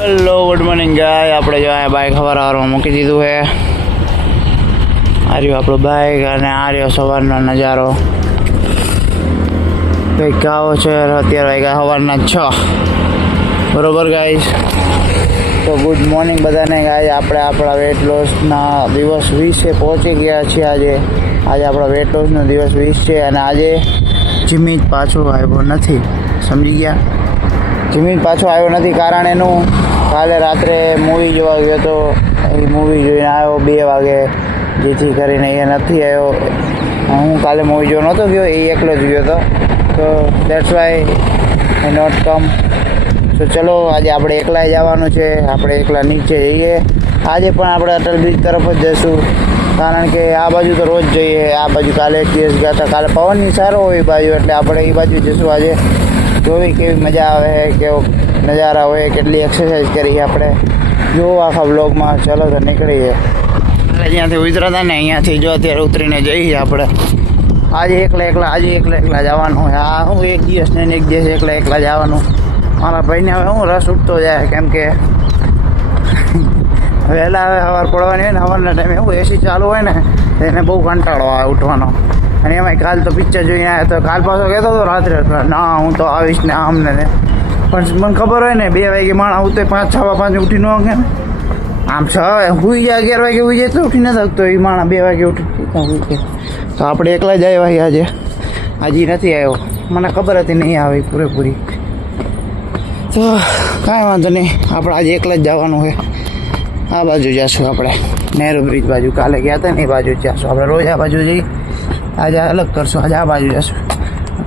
Hello good morning ગાય. આપણે જો આ બાઇક સવારમાં મૂકી દીધું છે. આ રહ્યું આપણું બાઇક અને આ રહ્યો સવારનો નજારો. કંઈક ગાવો છે અત્યારે વાગ્યા સવારના 6 બરોબર ગાઈસ. તો ગુડ મોર્નિંગ બધાને ગાય. આપણે આપણા વેટ લોસના દિવસ 20 પહોંચી ગયા છીએ. આજે આપણા વેટ લોસનો દિવસ 20 છે અને આજે જીમિત પાછો આવ્યો નથી. સમજી ગયા? જીમિત પાછો આવ્યો નથી. કારણ એનું કાલે રાત્રે મૂવી જોવા ગયો હતો. એ મૂવી જોઈને આવ્યો 2 વાગે, જેથી કરીને એ નથી આવ્યો. હું કાલે મૂવી જોવા નહોતો ગયો, એ એકલો જ ગયો હતો. તો that's why I not come. તો ચલો આજે આપણે એકલા જવાનું છે. આપણે એકલા નીચે જઈએ. આજે પણ આપણે અટલ બ્રિજ તરફ જ જઈશું, કારણ કે આ બાજુ તો રોજ જઈએ. આ બાજુ કાલે એક દિવસ ગયા હતા. કાલે પવનની સારો હોય એ બાજુ, એટલે આપણે એ બાજુ જઈશું આજે. જોવી કેવી મજા આવે, કેવો નજારા હોય, કેટલી એક્સરસાઇઝ કરી આપણે જોવો આખા બ્લોગમાં. ચલો તો નીકળીએ. કાલે જ્યાંથી ઉતરતા ને અહીંયાથી જો અત્યારે ઉતરીને જઈએ આપણે. આજે એકલા જવાનું હોય. આ હું એક દિવસ ને એક દિવસ એકલા જવાનું. મારા ભાઈને હવે હું રસ ઉઠતો જાય, કેમ કે વહેલા હવે સવાર પડવાની હોય ને, સવારના ટાઈમે એવું એસી ચાલુ હોય ને એને બહુ કંટાળો આવે ઉઠવાનો. અને એમાં કાલ તો પિક્ચર જોઈને આવ્યા તો કાલ પાછો કહેતો હતો રાત્રે ના હું તો આવીશ ને આમ ને. પણ મને ખબર હોય ને 2 વાગે માણસ ઉઠે, 5 6 5 ઉઠી ન કે ને આમ 6 હુઈ જાય, 11 વાગે હુઈ જાય તો ઉઠી ન શકતો એ માણસ 2 વાગે ઉઠી. તો આપણે એકલા જ આવ્યા આજે નથી આવ્યો. મને ખબર હતી નહીં આવે પૂરેપૂરી. તો કાંઈ વાંધો નહીં, આપણે આજે એકલા જ જવાનું છે. આ બાજુ જઈશું આપણે, નહેરુ બ્રિજ બાજુ. કાલે ગયા હતા ને એ બાજુ જ જઈશું આપણે. રોજ આ બાજુ જઈ, આજે અલગ કરશું. આજે આ બાજુ જઈશું.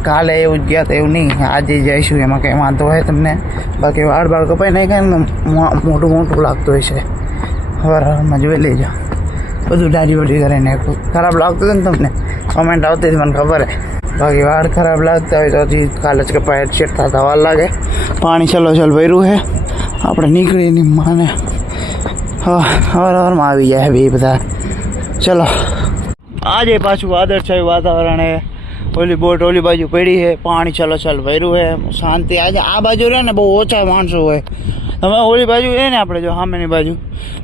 કાલે એવું જ ગયા હતા એવું નહીં, આજે જઈશું. એમાં કંઈ વાંધો હોય તમને? બાકી વાળ કપાઈ નહીં કાંઈ મોટું લાગતું હોય છે. હવારમાં જોઈ લેજો. બધું ડારી કરીને ખરાબ લાગતું હતું ને તમને કમેન્ટ આવતી હતી, મને ખબર છે. બાકી વાળ ખરાબ લાગતા હોય તો હજી કાલે જ કપાય સેટ થતા વાર લાગે. પાણી ચલો ભર્યું છે. આપણે નીકળીને માને હવારમાં આવી જાય બે બધા. ચલો આજે પાછું વાદળછાયું વાતાવરણ છે. ઓલી બોટ ઓલી બાજુ પડી છે, પાણી ચલો ભર્યું છે. શાંતિ. આજે આ બાજુ રહે ને બહુ ઓછા માણસો હોય. તમે ઓલી બાજુ એ ને આપણે જો સામેની બાજુ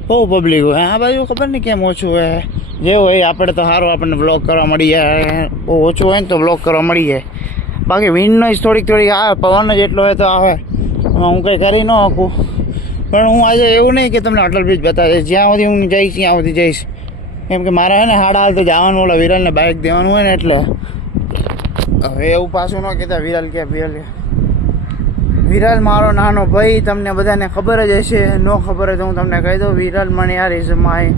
બહુ પબ્લિક હોય. આ બાજુ ખબર નહીં કેમ ઓછું હોય. જે હોય આપણે તો સારું આપણને બ્લોગ કરવા મળી જાય. બહુ ઓછું હોય ને તો બ્લોગ કરવા મળી જાય. બાકી વિન્ડ નોઈઝ થોડીક આવે, પવન જ એટલો હોય તો આવે. એમાં હું કંઈ કરી ન શકું. પણ હું આજે એવું નહીં કે તમને અટલ બ્રિજ બતાવીશ. જ્યાં સુધી હું જઈશ ત્યાં સુધી જઈશ. કેમ કે મારે હે ને હાલ તો જવાનું, ઓલા વિરલને બાઇક દેવાનું હોય ને, એટલે હવે એવું પાછું ન કહેતા વિરલ મારો નાનો ભાઈ. તમને બધાને ખબર જ હશે, ન ખબર હોય તો હું તમને કહી દઉં. વિરલ મણિયાર ઇઝ માય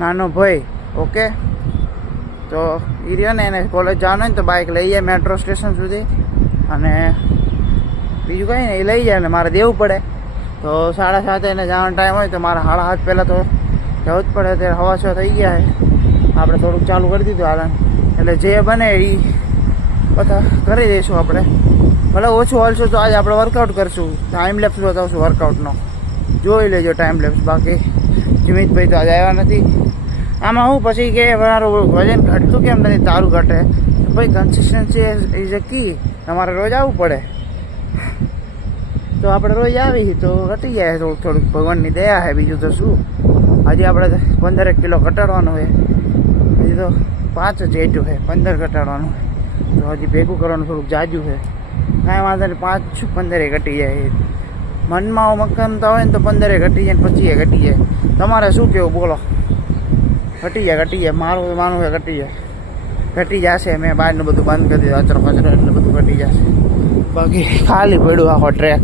નાનો ભાઈ. ઓકે, તો એ રહ્યો ને એને કોલેજ જવાનું હોય ને તો બાઇક લઈ જાય મેટ્રો સ્ટેશન સુધી, અને બીજું કંઈ ને એ લઈ જાય ને મારે દેવું પડે. તો 7:30 એને જવાનો ટાઈમ હોય તો મારે 7:30 પહેલાં તો જવું જ પડે. અત્યારે 6:15 થઈ ગયા છે. આપણે થોડુંક ચાલુ કરી દીધું હાલન, એટલે જે બને એ બધા કરી દઈશું આપણે. ભલે ઓછું હાલશું તો આજે આપણે વર્કઆઉટ કરીશું. ટાઈમ લેપ્સ બતાવશું વર્કઆઉટનો, જોઈ લેજો ટાઈમ લેપ્સ. બાકી જીમિતભાઈ તો આજે આવ્યા નથી. આમાં હું પછી કે મારું વજન ઘટતું કેમ નથી? તારું ઘટે ભાઈ. કન્સિસ્ટન્સી ઇઝ અ કી. તમારે રોજ આવવું પડે. તો આપણે રોજ આવી તો ઘટી જાય થોડુંક. ભગવાનની દયા છે, બીજું તો શું. હજી આપણે 15 કિલો ઘટાડવાનું હોય. હજી તો 5 જ એટલું છે, 15 ઘટાડવાનું હોય. તો હજી ભેગું કરવાનું થોડુંક જાજુ છે. કાંઈ વાંધો નહીં, 5 15 ઘટી જાય. મનમાં મકાનતા હોય ને તો 15 ઘટી જાય ને 25 ઘટી જાય. તમારે શું કહેવું બોલો? ઘટી જાય. મારું માનવું છે ઘટી જશે. મેં બહારનું બધું બંધ કરી દીધું, અચરો એટલે બધું ઘટી જશે. બાકી ખાલી પડ્યું આખો ટ્રેક.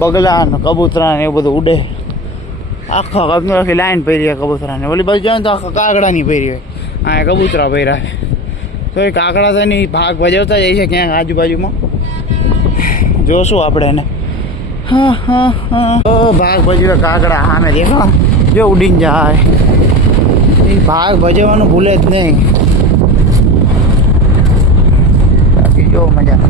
બગલા ને કબૂતરા ને એવું બધું ઉડે. આખા આખી લાઈન પડી હોય કબૂતરાને. ઓલી બાજુ જાય તો આખા કાગડાની પડી હોય. આ કબૂતરા પડ્યા છે. તો એ કાગડા તો એની ભાગ ભજવતા જાય છે ક્યાંક આજુબાજુમાં. જોશું આપણે એને. ભાગ ભજવે કાગડા. સામે દેખો જો ઉડીને જાય. એ ભાગ ભજવવાનું ભૂલે જ નહીં. બાકી જો મજા.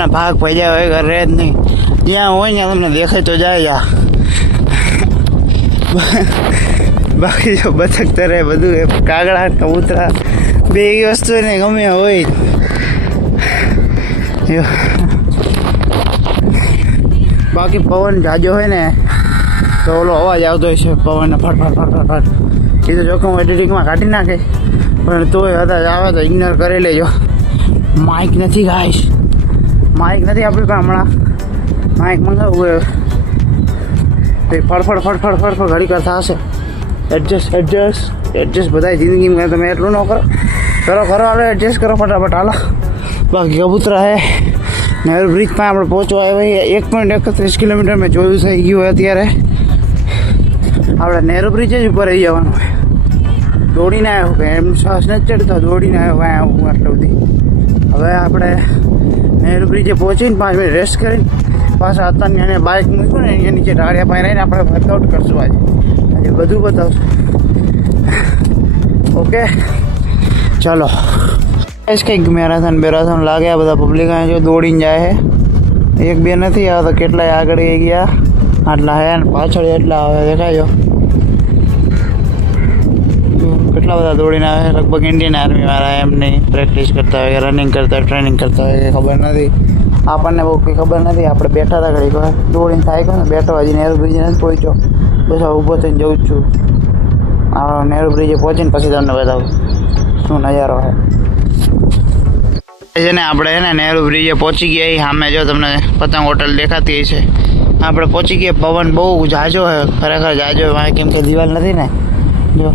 પવનના ભાગ ભજ્યા હોય ઘર રહે જ નહીં. જ્યાં હોય ત્યાં તમને દેખાય તો જાય. બાકી જો બતક તરે બધું એ કાગડા કબૂતરા બે વસ્તુ ને ગમે હોય. બાકી પવન જાજો હોય ને તો ઓલો અવાજ આવતો હોય છે પવન ફટ ફટ ફટ ફટ ફટ. એ તો જોકે હું એડિટિંગમાં કાઢી નાખે પણ તોય કદાચ આવે તો ઇગ્નોર કરી લેજો. માઇક નથી ગાઈસ, માઇક નથી આપણી પાસે હમણાં. માઇક મંગાવવું ફટફટ ફટફટ ફટફટ ઘડી કરતા હશે. એડજસ્ટ બધા જિંદગીમાં તમે એટલું ન કરો હાલો એડજસ્ટ કરો ફટાફટ હાલો. બાકી કબૂતરા હે નેહરુ બ્રિજ પાસે આપણે પહોંચવા આવ્યા 1.31 કિલોમીટર મેં જોયું થઈ ગયું હોય. અત્યારે આપણે નેહરુ બ્રિજ જ ઉપર આવી જવાનું હોય. દોડીને આવ્યો કે એમ શ્વાસ નથી ચડતો, દોડીને આવ્યો કાંઈ આવું આટલું બધી. હવે આપણે નેહરુ બ્રિજે પહોંચીને 5 મિનિટ રેસ્ટ કરીને પાછા અત્યારની એને બાઇક મૂક્યું ને એની નીચે ઢાળિયા પાસે રહીને આપણે વર્કઆઉટ કરશું. આજે બધું બતાવશું. ઓકે ચાલો. કંઈક મેરાથોન લાગ્યા બધા પબ્લિક જો દોડીને જાય છે. એક બે નથી આવે તો કેટલાય આગળ ગયા. આટલા હે ને પાછળ એટલા આવે દેખાય. કેટલા બધા દોડીને આવે. લગભગ ઇન્ડિયન આર્મીવાળા એમની પ્રેક્ટિસ કરતા હોય, રનિંગ કરતા હોય, ટ્રેનિંગ કરતા હોય કે ખબર નથી. આપણને બહુ કંઈ ખબર નથી. આપણે બેઠા હતા ઘડી દોડીને થાય કે ને બેઠો હજી નેહરુ બ્રિજ નથી પહોંચ્યો. બસ ઊભો થઈને જઉં જ છું. આ નેહરુ બ્રિજે પહોંચીને પછી તમને બતાવું શું નજારો છે ને. આપણે છે ને નેહરુ બ્રિજે પહોંચી ગયા. સામે જો તમને પતંગ હોટલ દેખાતી છે. આપણે પહોંચી ગયા. પવન બહુ જાજો છે, ખરેખર જાજો. વાંય કેમ કે દિવાલ નથી ને, જો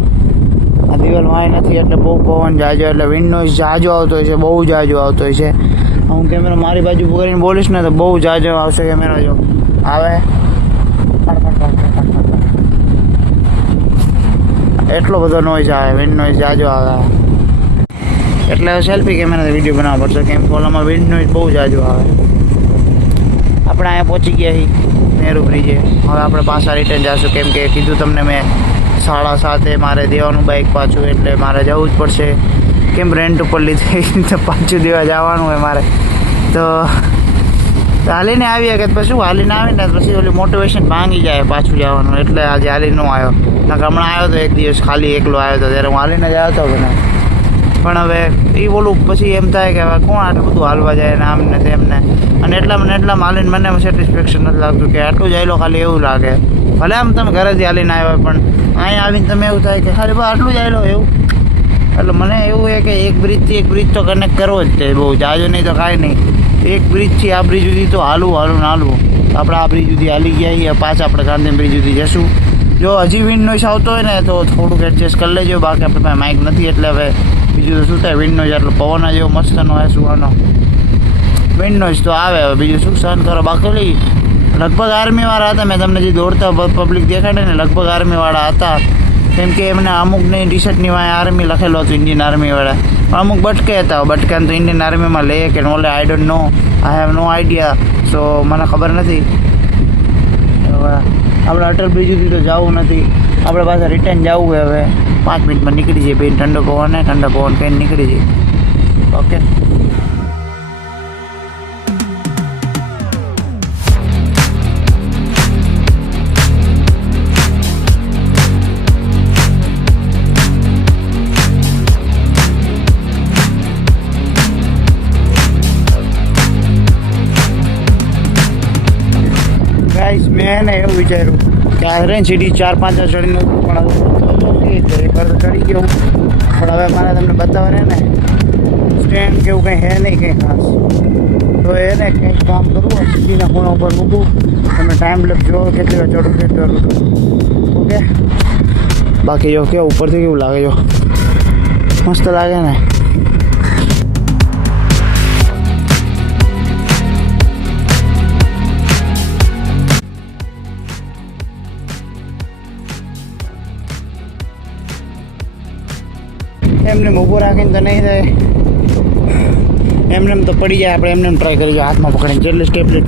આ દિવાલ વાંય નથી એટલે બહુ પવન જાજો એટલે વિન્ડ નોઇઝ જાજો આવતો હોય છે, બહુ જાજો આવતો હોય છે. હું કેમેરા મારી બાજુ કરીને બોલીશ ને તો બહુ જાજો આવશે કેમેરા. જો આવે એટલો બધો નોઇઝ આવે, વિન્ડ નોઇઝ જાજો આવે. એટલે સેલ્ફી કેમેરાથી વિડીયો બનાવવા પડશે કેમ કે ઓલામાં વિન્ડ નોઇઝ બહુ જાજો આવે. આપણે અહીંયા પહોંચી ગયા છીએ નેહરુ બ્રિજે. હવે આપણે પાછા રિટર્ન જઈશું કેમ કે કીધું તમને મેં 7:30 મારે દેવાનું બાઇક પાછું, એટલે મારે જવું જ પડશે. કેમ રેન્ટ ઉપર લીધી તો પાછું દેવા જવાનું હોય મારે. તો હાલીને આવીએ કે પછી હાલીને આવીને પછી ઓલી મોટિવેશન ભાંગી જાય પાછું જવાનું. એટલે આજે હાલી ન આવ્યો. હમણાં આવ્યો તો એક દિવસ ખાલી એકલો આવ્યો હતો ત્યારે હું હાલીને જ આવ્યો હતો. પણ હવે એ બોલું પછી એમ થાય કે હવે કોણ આટલું બધું હાલવા જાય ને આમ ને તેમને. અને એટલામાં હાલીને મને સેટિસ્ફેક્શન નથી લાગતું કે આટલું જ આવેલો ખાલી એવું લાગે. ભલે આમ તમે ઘરેથી હાલીને આવ્યા પણ અહીંયા આવીને તમે એવું થાય કે ખાલી બસ આટલું જ આવેલો એવું. એટલે મને એવું છે કે એક બ્રિજથી એક બ્રિજ તો કનેક્ટ કરવો જ છે. બહુ જાજો નહીં તો કાંઈ નહીં. એક બ્રિજથી આ બ્રિજ સુધી તો હાલવું. આપણે આ બ્રિજ સુધી હાલી ગયા છીએ. પાછા આપણે ગાંધી બ્રિજ સુધી જશું. જો હજી વિન્ડ નોઇઝ આવતો હોય ને તો થોડુંક એડજસ્ટ કરી લેજો. બાકી આપણે પાસે માઇક નથી એટલે હવે બીજું તો શું થાય. વિન્ડ નોઇઝ એટલો પવન જેવો મસ્તનો હોય સુવાનો. વિન્ડ નોઇઝ તો આવે. હવે બીજું શું સહન કરો. બાકી લગભગ આર્મીવાળા હતા. મેં તમને જે દોડતા પબ્લિક દેખાડે ને લગભગ આર્મીવાળા હતા. કેમ કે એમને અમુકની ટી શર્ટની વાંહે આર્મી લખેલું હતું, ઇન્ડિયન આર્મીવાળા. પણ અમુક બટકે હતા. બટકાને તો ઇન્ડિયન આર્મીમાં લે કે નો લે I don't know. I have no idea. So મને ખબર નથી. આપણે અટલ બ્રિજ સુધી તો જવું નથી. આપણે પાછા રિટર્ન જવું હોય. હવે 5 મિનિટમાં નીકળી જઈએ. બેન ઠંડો પવન કહીને નીકળી જઈએ. ઓકે મેં ને એવું વિચાર્યું કે આ રેન સીડી 4-5 ચડીને પણ એકવાર તો ચડી ગયો. પણ હવે મારે તમને બતાવવા ને સ્ટેન્ડ કે એવું કંઈ હે નહીં કંઈ ખાસ. તો એને કંઈક કામ કરવું સીડીના ખૂણા ઉપર મૂકવું. તમે ટાઈમ લેપ જો કેટલી વાર ચડું કેટલી વાર ઉઠું. ઓકે બાકી જો કે ઉપરથી કેવું લાગે. જો મસ્ત લાગે ને. એમને ઊભો રાખીને તો નહીં થાય. એમને તો પડી જાય. આપણે એમને ટ્રાય કરીએ હાથમાં પકડીને જેટલી સ્ટેપ લે.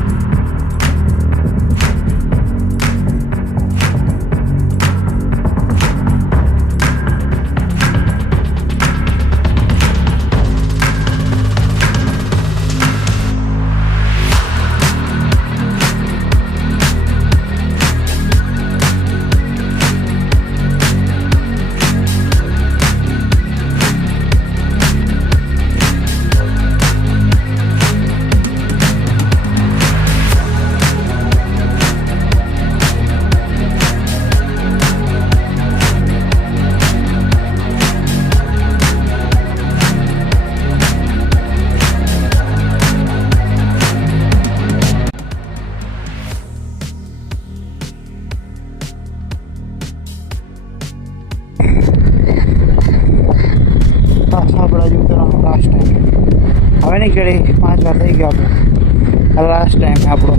બની ગઈ 5 વાર થઈ ગયો આપણે લાસ્ટ ટાઈમ આપણો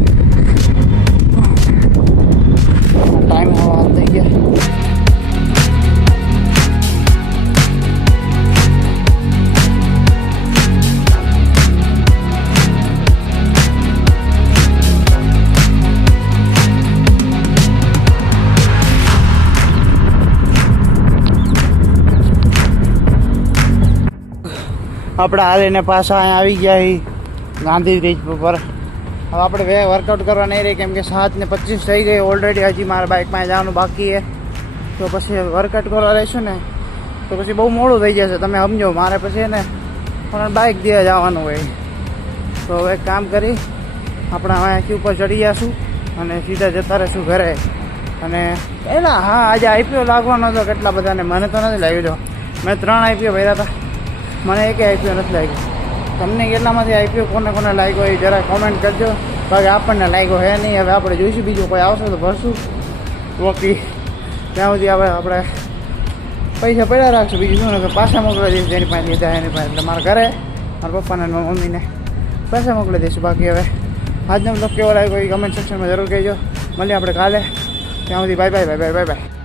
ટાઈમ હવા થઈ ગયા. આપણે હાલીને પાછા અહીંયા આવી ગયા છીએ ગાંધી બ્રિજ પર. હવે આપણે વર્કઆઉટ કરવા નહીં રહી કેમ કે 7:25 થઈ ગઈ ઓલરેડી. હજી મારા બાઇકમાં જવાનું બાકી છે તો પછી વર્કઆઉટ કરવા રહીશું ને તો પછી બહુ મોડું થઈ જશે. તમે સમજો મારે પછી ને પણ બાઇક દે જવાનું હોય તો હવે એક કામ કરી આપણે અહીંયાથી ઉપર ચડી જઈશું અને સીધા જતા રહીશું ઘરે. અને એલા હા આજે આઈપીઓ લાગવાનો હતો કેટલા બધાને, મને તો નથી લાગ્યું. જો મેં 3 આઈપીઓ ભર્યા હતા, મને એકે આઈપીઓ નથી લાગ્યો. તમને કેટલામાંથી આઈપીઓ કોને કોને લાગ્યો એ જરા કોમેન્ટ કરજો. બાકી આપણને લાગ્યો હે નહીં. હવે આપણે જોઈશું બીજું કોઈ આવશે તો ભરશું. બાકી ત્યાં સુધી આપણે પૈસા પડ્યા રાખશું. બીજું શું ને કે પાછા મોકલી દઈશું જેની પાસે લીધા એની પાસે. એટલે મારા ઘરે મારા પપ્પાને અને મમ્મીને પૈસા મોકલી દઈશું. બાકી હવે આજનો બ્લોગ કેવો લાગ્યો એ કમેન્ટ સેક્શનમાં જરૂર કહેજો. મળીએ આપણે કાલે. ત્યાં સુધી bye bye bye bye bye bye.